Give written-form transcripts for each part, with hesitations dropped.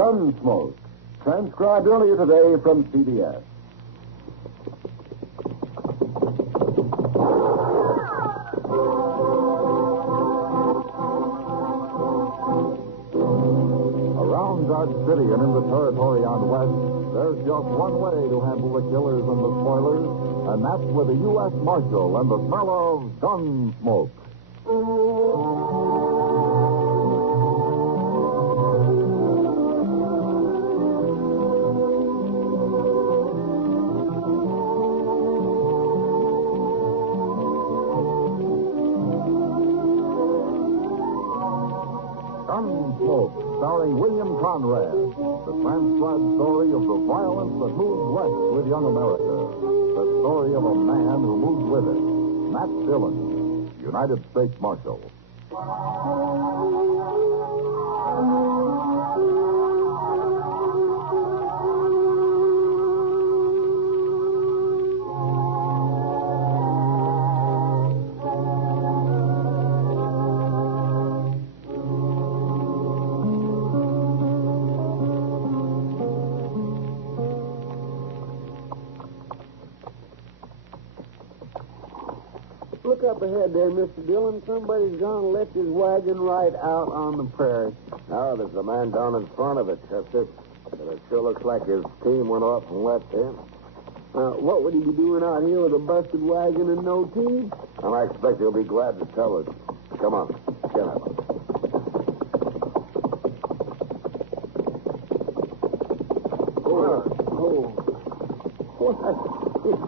Gunsmoke, transcribed earlier today from CBS. Around Dodge City and in the territory on West, there's just one way to handle the killers and the spoilers, and that's with a U.S. Marshal and the smell of Gunsmoke. Gunsmoke, starring William Conrad, the transcribed story of the violence that moves west with young America. The story of a man who moves with it. Matt Dillon, United States Marshal. Look up ahead there, Mr. Dillon. Somebody's gone and left his wagon right out on the prairie. Oh, there's a man down in front of it, Chester. But it sure looks like his team went off and left him. What would he be doing out here with a busted wagon and no team? And I expect he'll be glad to tell us. Come on, get up.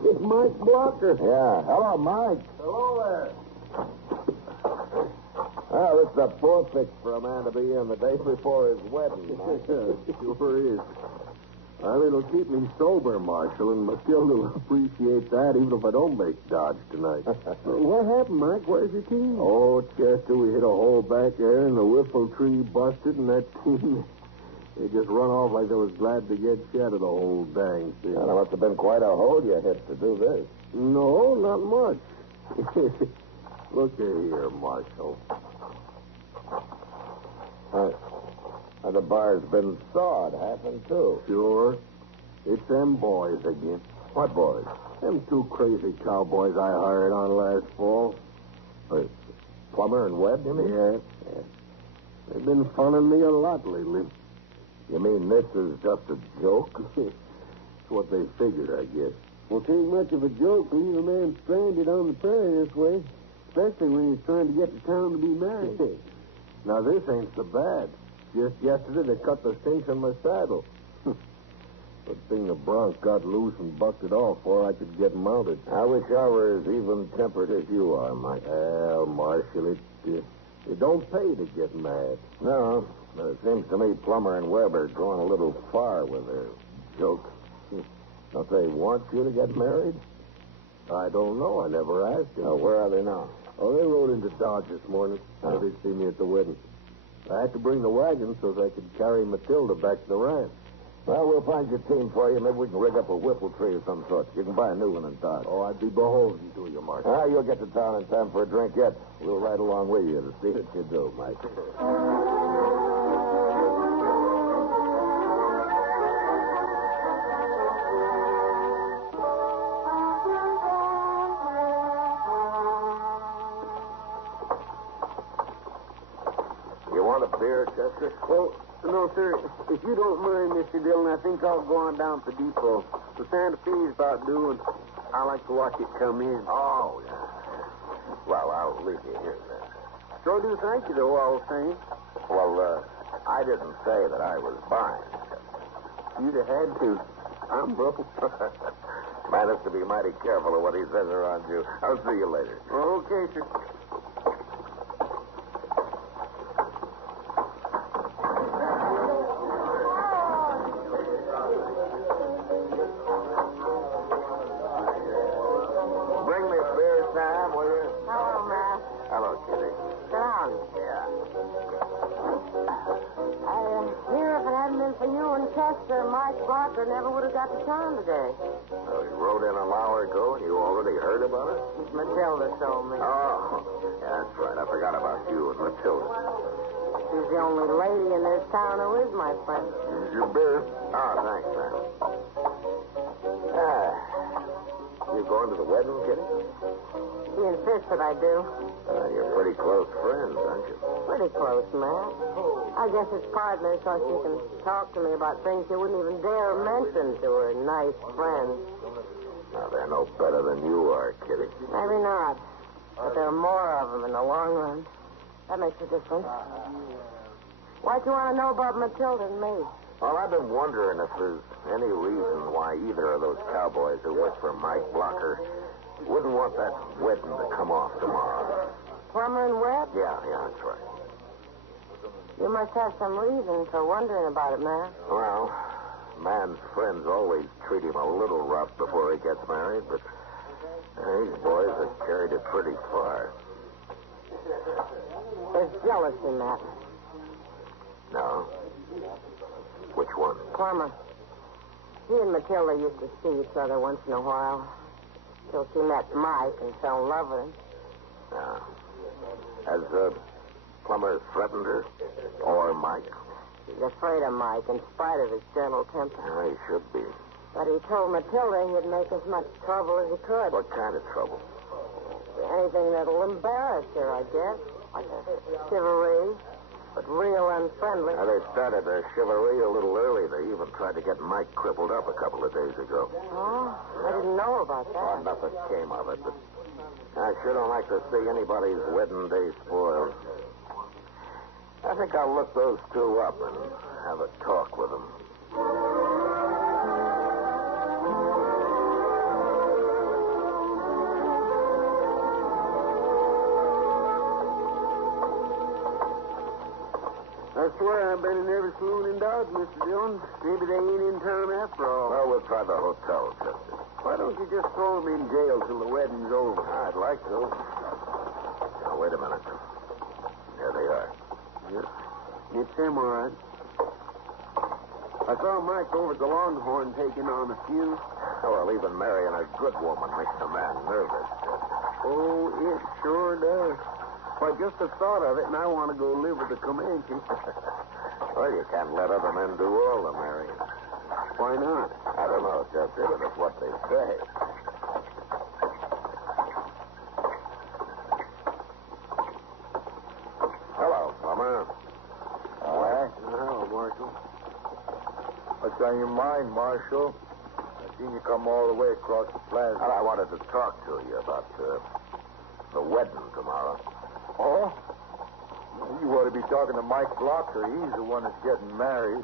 It's Mike Blocker. Yeah. Hello, Mike. Hello there. Well, it's a poor fix for a man to be in the day before his wedding, Mike. Sure is. Well, it'll keep me sober, Marshal, and Matilda will appreciate that even if I don't make Dodge tonight. What happened, Mike? Where's your team? Oh, Chester, we hit a hole back there, and the whiffle tree busted, and that team, they just run off like they was glad to get shed of the whole dang thing. Well, it must have been quite a hole you hit to do this. No, not much. Look here, Marshal. The bar's been sawed, half in two. Sure. It's them boys again. What boys? Them two crazy cowboys I hired on last fall. Plummer and Webb, you mean? Yeah. They've been funning me a lot lately. You mean this is just a joke? That's what they figured, I guess. Well, it ain't much of a joke to leave a man stranded on the prairie this way, especially when he's trying to get to town to be married. Now, this ain't so bad. Just yesterday, they cut the cinch on my saddle. Good thing the bronc got loose and bucked it off before I could get mounted. I wish I were as even-tempered as you are, Mike. Well, Marshal, it don't pay to get mad. No, but it seems to me Plummer and Webb are going a little far with their joke. Don't they want you to get married? I don't know. I never asked them. Oh, where are they now? Oh, they rode into Dodge this morning. They did see me at the wedding. I had to bring the wagon so they could carry Matilda back to the ranch. Well, we'll find your team for you. Maybe we can rig up a whiffle tree of some sort. You can buy a new one in Dodge. Oh, I'd be beholden to you, Marshal. You'll get to town in time for a drink yet. We'll ride along with you to see what you do, Mike. Beer, Chester? Well, no, sir. If you don't mind, Mr. Dillon, I think I'll go on down to the depot. The Santa Fe's about due, and I like to watch it come in. Oh, yeah. Well, I'll leave you here then. Sure do thank you, though, all the same. Well, I didn't say that I was buying. You'd have had to. I'm broke. Man has to be mighty careful of what he says around you. I'll see you later. Okay, sir. Chester, Mike Blocker never would have got to town today. Well, he rode in an hour ago, and you already heard about it? Matilda told me. Oh, yeah, that's right. I forgot about you and Matilda. She's the only lady in this town who is my friend. Here's your beer. Oh, thanks, man. You going to the wedding, Kitty? She insists that I do. You're pretty close friends, aren't you? Pretty close, Matt. I guess it's partly so she can talk to me about things she wouldn't even dare mention to her nice friends. Now, they're no better than you are, Kitty. Maybe not. But there are more of them in the long run. That makes a difference. Why'd you want to know about Matilda and me? Well, I've been wondering if there's any reason why either of those cowboys who work for Mike Blocker wouldn't want that wedding to come off tomorrow. Plumber and Webb? Yeah, that's right. You must have some reason for wondering about it, Matt. Well, man's friends always treat him a little rough before he gets married, but these boys have carried it pretty far. There's jealousy, Matt. No? Which one? Plumber. He and Matilda used to see each other once in a while. Till she met Mike and fell in love with him. Has Plummer threatened her? Or Mike? He's afraid of Mike in spite of his gentle temper. He should be. But he told Matilda he'd make as much trouble as he could. What kind of trouble? Anything that'll embarrass her, I guess. Like a chivalry, but real unfriendly. Now, they started their chivalry a little early. They even tried to get Mike crippled up a couple of days ago. Oh, I didn't know about that. Well, nothing came of it, but I sure don't like to see anybody's wedding day spoiled. I think I'll look those two up and have a talk with them. I swear I've been in every saloon in Dodge, Mr. Dillon. Maybe they ain't in town after all. Well, we'll try the hotel, Chester. Why don't you just throw them in jail till the wedding's over? I'd like to. Now, wait a minute. There they are. Yep. It's them, all right. I saw Mike over at the Longhorn taking on a few. Well, even marrying a good woman makes a man nervous. Oh, it sure does. Why, just the thought of it, and I want to go live with the Comanche. Well, you can't let other men do all the marrying. Why not? I don't know, Chester, but it's what they say. Hello, Plummer. Hello, Marshal. What's on your mind, Marshal? I seen you come all the way across the plaza. Well, I wanted to talk to you about the wedding tomorrow. Oh? You ought to be talking to Mike Blocker. He's the one that's getting married.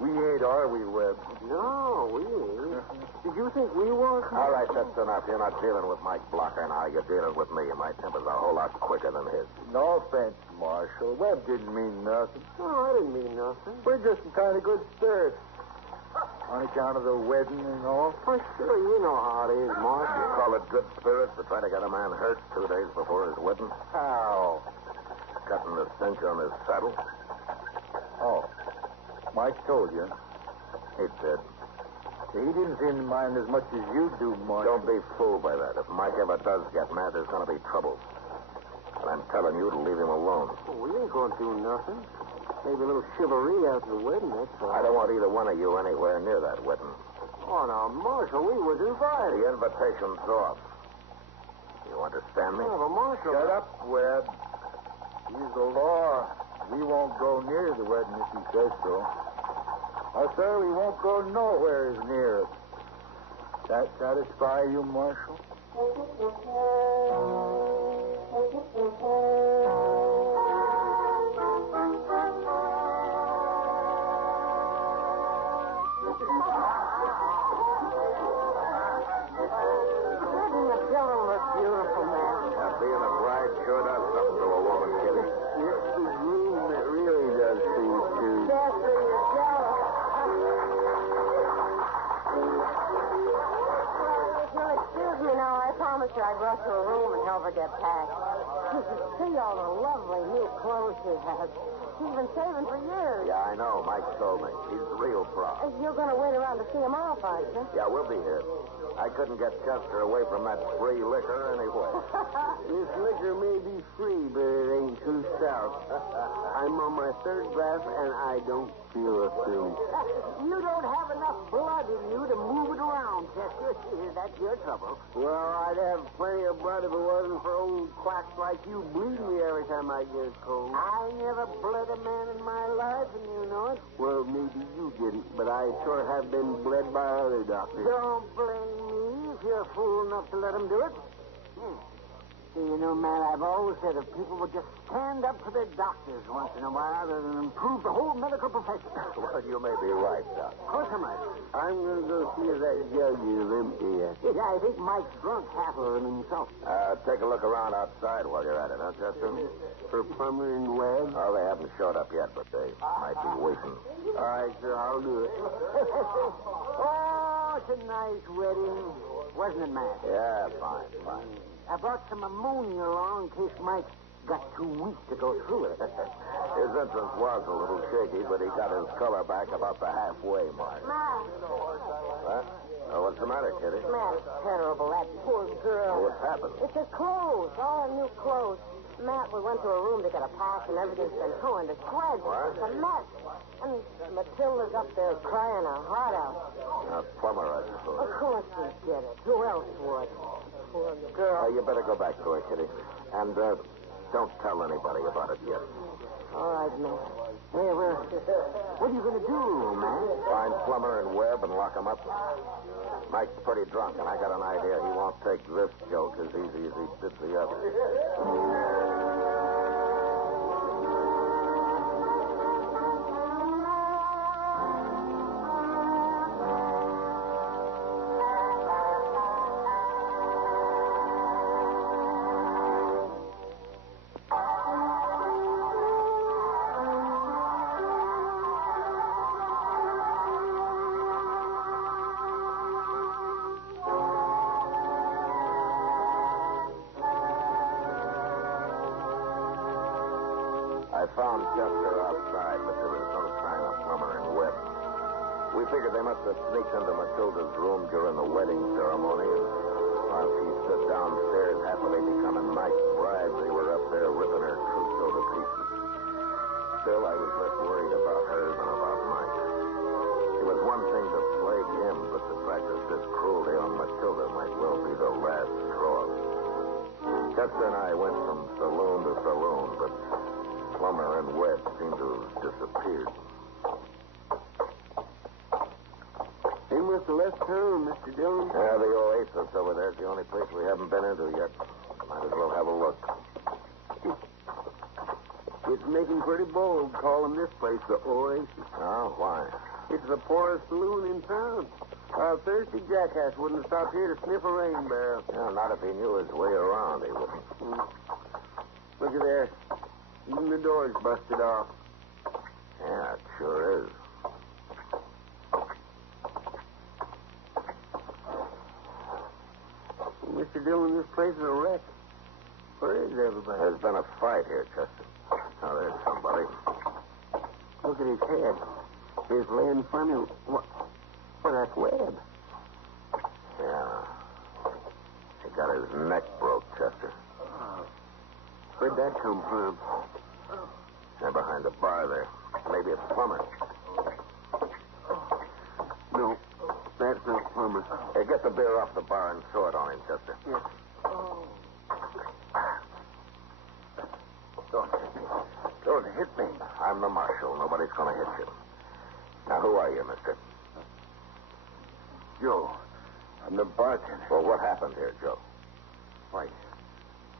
We ain't, are we, Webb? No, we ain't. Did you think we were? All right, that's enough. You're not dealing with Mike Blocker now. You're dealing with me, and my temper's a whole lot quicker than his. No offense, Marshal. Webb didn't mean nothing. No, I didn't mean nothing. We're just in kind of good spirits. On account of the wedding and all. For sure, you know how it is, Marshal. You call it good spirits to try to get a man hurt 2 days before his wedding? How? Cutting the cinch on his saddle? Oh. Mike told you. He did. He didn't seem to mind as much as you do, Marshal. Don't be fooled by that. If Mike ever does get mad, there's going to be trouble. And I'm telling you to leave him alone. Oh, we ain't going to do nothing. Maybe a little chivalry after the wedding, that's all. I don't want either one of you anywhere near that wedding. Oh, now, Marshal, we was invited. The invitation's off. You understand me? Yeah, but Marshal... Shut up, Webb. He's the law. We won't go near the wedding if he says so. Oh, sir, we won't go nowhere near it. That satisfy you, Marshal? Being a bride sure does something to a woman, Kitty. It's the groom that really does things, too. Chester, you're jealous. If you'll excuse me now, I promised you I'd rush to her room and help her get packed. You should see all the lovely new clothes she has. She's been saving for years. Yeah, I know. Mike told me. He's real proud. You're going to wait around to see him off, aren't you? Yeah, we'll be here. I couldn't get Chester away from that free liquor anyway. This liquor may be free, but it ain't too stout. I'm on my third glass, and I don't feel a thing. You don't have enough blood in you to move it around, Chester. That's your trouble. Well, I'd have plenty of blood if it wasn't for old quacks like you bleeding me every time I get cold. I never bled a man in my life, and you know it. Well, maybe you didn't, but I sure have been bled by other doctors. Don't blame me if you're fool enough to let him do it. See, you know, Matt, I've always said if people would just stand up to their doctors once in a while, it would improve the whole medical profession. Well, you may be right, Doc. Of course I might. I'm going to go see if that jug is empty yet. Yeah, I think Mike's drunk half of it himself. Take a look around outside while you're at it, huh, Chester? For Plummer and Webb? Oh, they haven't showed up yet, but they might be waiting. All right, sir, I'll do it. Oh, it's a nice wedding. Wasn't it, Matt? Yeah, fine. I brought some ammonia along in case Mike got too weak to go through it. His entrance was a little shaky, but he got his color back about the halfway mark. Matt. What? Oh, what's the matter, Kitty? Matt, it's terrible. That poor girl. What's happened? It's her clothes. All her new clothes. Matt, we went to her room to get a pack, and everything's been torn to shreds. What? It's a mess. And Matilda's up there crying her heart out. A plumber, I suppose. Of course she did it. Who else would? Poor girl. You better go back to her, Kitty. And don't tell anybody about it yet. All right, Matt. Hey, what are you going to do, man? Find Plummer and Webb and lock them up. Mike's pretty drunk, and I got an idea he won't take this joke as easy as he did the other. I found Chester outside, but there was no sign of Plummer and Webb. We figured they must have sneaked into Matilda's room during the wedding ceremony, and while she stood downstairs happily becoming Mike's bride, they were up there ripping her trousseau to pieces. Still, I was less worried about her than about Mike. It was one thing to plague him, but to practice this cruelty on Matilda might well be the last straw. Chester and I went from saloon to saloon, but Plummer and Webb seemed to have disappeared. They must have left town, Mr. Dillon. Yeah, the Oasis over there is the only place we haven't been into yet. Might as well have a look. It's making pretty bold calling this place the Oasis. Oh, why? It's the poorest saloon in town. A thirsty jackass wouldn't stop here to sniff a rain barrel. Yeah, not if he knew his way around, he wouldn't. Look at there. Even the door's busted off. Yeah, it sure is. Mr. Dillon, this place is a wreck. Where is everybody? There's been a fight here, Chester. Now, there's somebody. Look at his head. He's laying funny. What? Well, that's Webb. Yeah. He got his neck broke, Chester. Where'd that come from? They're behind the bar there. Maybe it's Plummer. No, that's not Plummer. Hey, get the beer off the bar and throw it on him, Chester. Yes. Don't hit me. I'm the marshal. Nobody's going to hit you. Now, who are you, mister? Joe, I'm the bartender. Well, what happened here, Joe? Fight.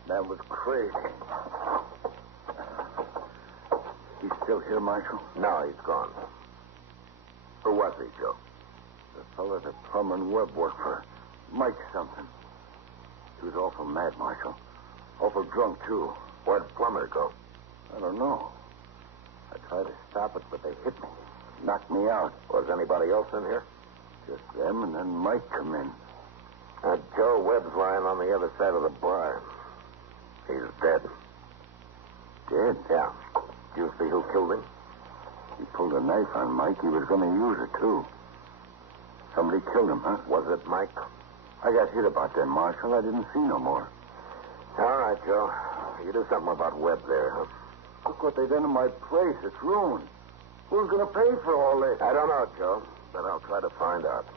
That was crazy. He's still here, Marshal? No, he's gone. Who was he, Joe? The fellow that Plummer and Webb worked for. Mike something. He was awful mad, Marshal. Awful drunk, too. Where'd Plummer go? I don't know. I tried to stop it, but they hit me. Knocked me out. Was anybody else in here? Just them, and then Mike come in. Joe Webb's lying on the other side of the bar. He's dead. Dead? Yeah. Did you see who killed him? He pulled a knife on Mike. He was going to use it, too. Somebody killed him, huh? Was it Mike? I got hit about that, Marshal. I didn't see no more. All right, Joe. You do something about Webb there, huh? Look what they done to my place. It's ruined. Who's going to pay for all this? I don't know, Joe, but I'll try to find out.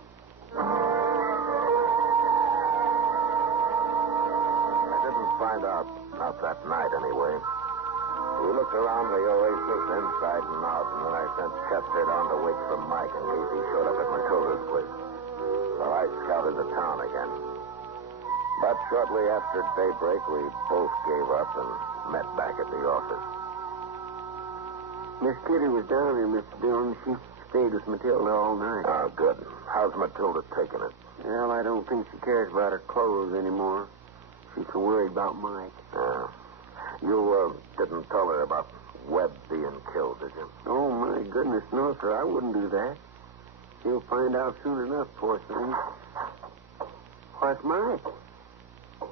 I didn't find out, not that night anyway. We looked around the oasis inside and out, and then I sent Chester down to wait for Mike in case he showed up at Matilda's place. So I scouted the town again. But shortly after daybreak, we both gave up and met back at the office. Miss Kitty was down here, Mr. Dillon. She stayed with Matilda all night. Oh, good. How's Matilda taking it? Well, I don't think she cares about her clothes anymore. She's so worried about Mike. You didn't tell her about Webb being killed, did you? Oh, my goodness, no, sir. I wouldn't do that. She'll find out soon enough, poor thing. What's Mike?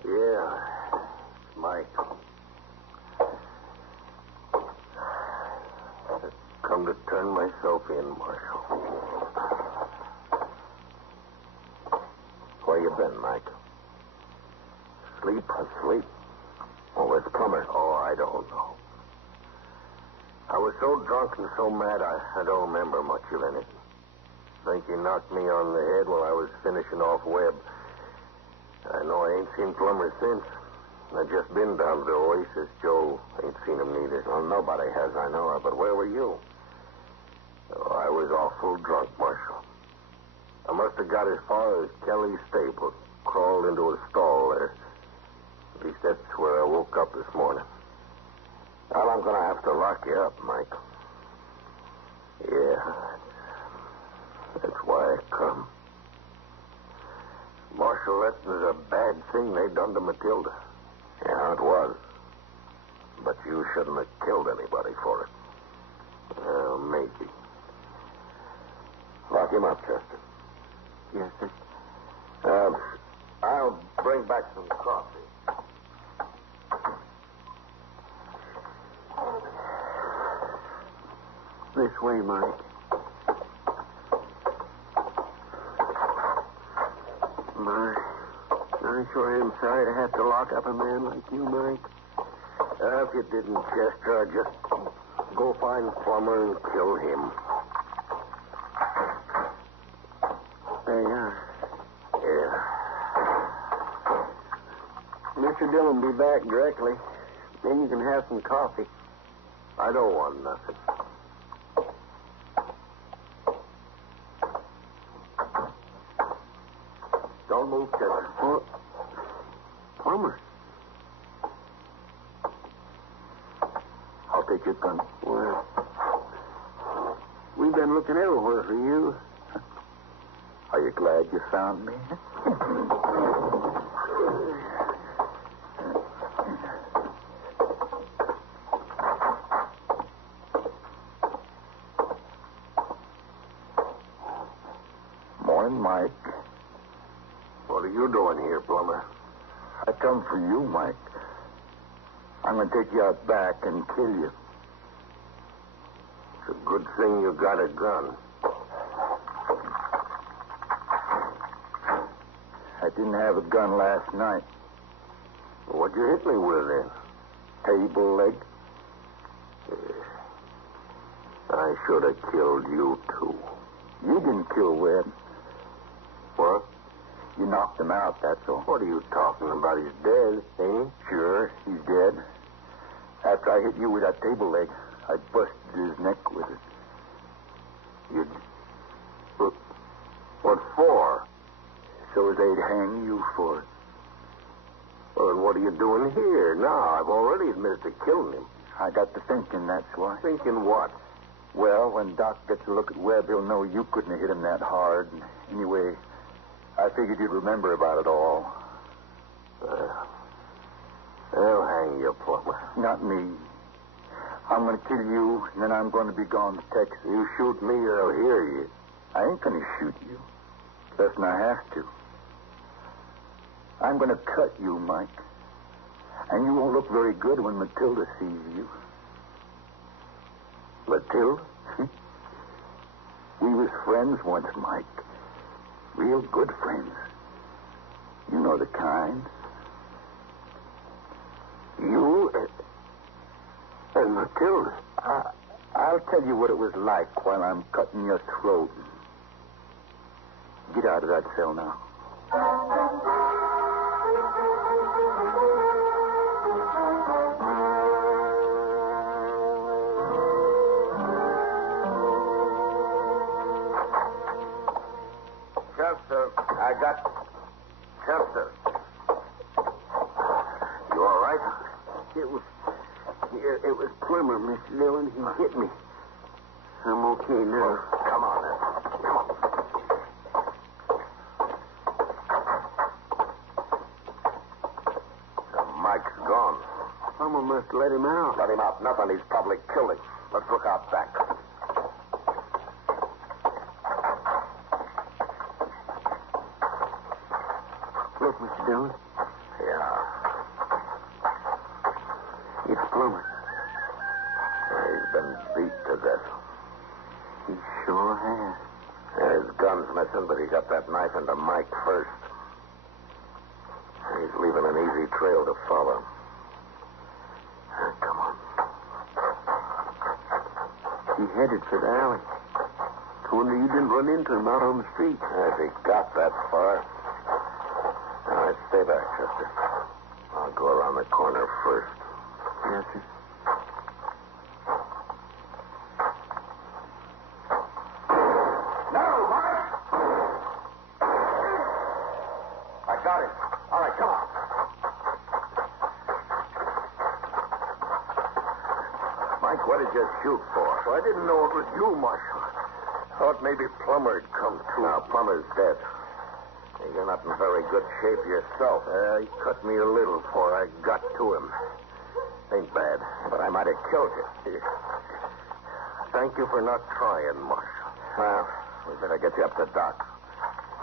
Yeah, Mike. I've come to turn myself in, Marshal. Where you been, Mike? Asleep? Oh, where's Plummer? Oh, I don't know. I was so drunk and so mad, I don't remember much of anything. Think he knocked me on the head while I was finishing off Webb. I know I ain't seen Plummer since. I've just been down to the Oasis. Joe ain't seen him neither. Well, nobody has, I know. But where were you? Oh, I was awful drunk, Marshal. I must have got as far as Kelly's stable. Crawled into a stall there. At least that's where I woke up this morning. Well, I'm going to have to lock you up, Mike. Yeah. That's why I come. Marshal, that was a bad thing they done to Matilda. Yeah, it was. But you shouldn't have killed anybody for it. Well, maybe. Lock him up, Chester. Yes, sir. I'll bring back some coffee. This way, Mike. I sure am sorry to have to lock up a man like you, Mike. If you didn't, Chester, I'd just go find Plummer and kill him. There you are. Yeah. Mr. Dillon will be back directly. Then you can have some coffee. I don't want nothing. Don't move, Chester. Oh, Plummer. I'll take your gun. Well, we've been looking everywhere for you. Are you glad you found me? Morning, Mike. What are you doing here, Plummer? I come for you, Mike. I'm going to take you out back and kill you. It's a good thing you got a gun. I didn't have a gun last night. What'd you hit me with, then? Table leg. I should have killed you, too. You didn't kill Webb. What? You knocked him out, that's all. What are you talking about? He's dead, ain't he? Sure, he's dead. After I hit you with that table leg, I busted his neck with it. What for? So they'd hang you for it. Well, and what are you doing here now? I've already admitted to killing him. I got to thinking, that's why. Thinking what? Well, when Doc gets a look at Webb, he'll know you couldn't have hit him that hard. And anyway, I figured you'd remember about it all. They'll hang you, Plummer. Not me. I'm going to kill you, and then I'm going to be gone to Texas. You shoot me, they'll hear you. I ain't going to shoot you. Less I have to. I'm going to cut you, Mike. And you won't look very good when Matilda sees you. Matilda? We was friends once, Mike. Real good friends. You know the kind. You and couldn't have killed her. I'll tell you what it was like while I'm cutting your throat. Get out of that cell now. Chester, I got Chester. You all right? It was Plummer, Miss Dillon. He hit me. I'm okay now. Come on, then. Come on. Mike's gone. Plummer must let him out. Let him out. Nothing. He's probably killed him. Let's look out back. Look, Mr. Dillon. Yeah. It's Plummer. He's been beat to death. He sure has. His gun's missing, but he got that knife into Mike first. He's leaving an easy trail to follow. Come on. He headed for the alley. I wonder you didn't run into him out on the street. If he got that far. All right, stay back, Chester. I'll go around the corner first. Yes, sir. No, Mike! I got him. All right, come on. Mike, what did you shoot for? Well, I didn't know it was you, Marshal. Thought maybe Plummer had come to. Now, Plummer's dead. You're not in very good shape yourself. He cut me a little before I got to him. Ain't bad. But I might have killed you. Thank you for not trying, Marshal. Well, we better get you up to Doc.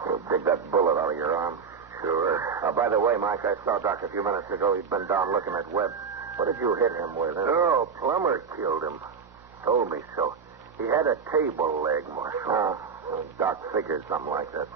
He'll dig that bullet out of your arm. Sure. By the way, Mike, I saw Doc a few minutes ago. He'd been down looking at Webb. What did you hit him with? Oh, Plummer killed him. Told me so. He had a table leg, Marshal. Doc figured something like that.